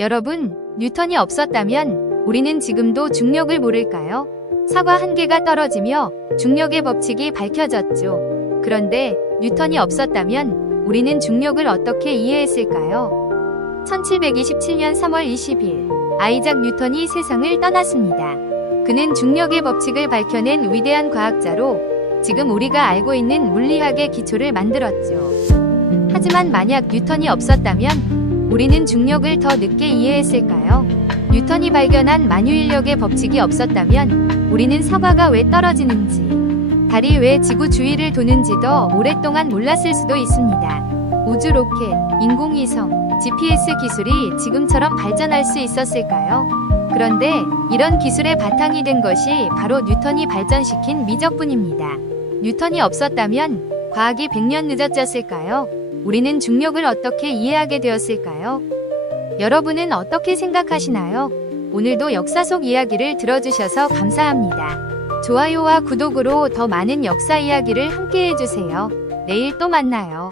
여러분, 뉴턴이 없었다면 우리는 지금도 중력을 모를까요? 사과 한 개가 떨어지며 중력의 법칙이 밝혀졌죠. 그런데 뉴턴이 없었다면 우리는 중력을 어떻게 이해했을까요? 1727년 3월 20일, 아이작 뉴턴이 세상을 떠났습니다. 그는 중력의 법칙을 밝혀낸 위대한 과학자로 지금 우리가 알고 있는 물리학의 기초를 만들었죠. 하지만 만약 뉴턴이 없었다면 우리는 중력을 더 늦게 이해했을까요? 뉴턴이 발견한 만유인력의 법칙이 없었다면 우리는 사과가 왜 떨어지는지, 달이 왜 지구 주위를 도는지도 오랫동안 몰랐을 수도 있습니다. 우주 로켓, 인공위성, GPS 기술이 지금처럼 발전할 수 있었을까요? 그런데 이런 기술의 바탕이 된 것이 바로 뉴턴이 발전시킨 미적분입니다. 뉴턴이 없었다면 과학이 100년 늦어졌을까요? 우리는 중력을 어떻게 이해하게 되었을까요? 여러분은 어떻게 생각하시나요? 오늘도 역사 속 이야기를 들어주셔서 감사합니다. 좋아요와 구독으로 더 많은 역사 이야기를 함께 해주세요. 내일 또 만나요.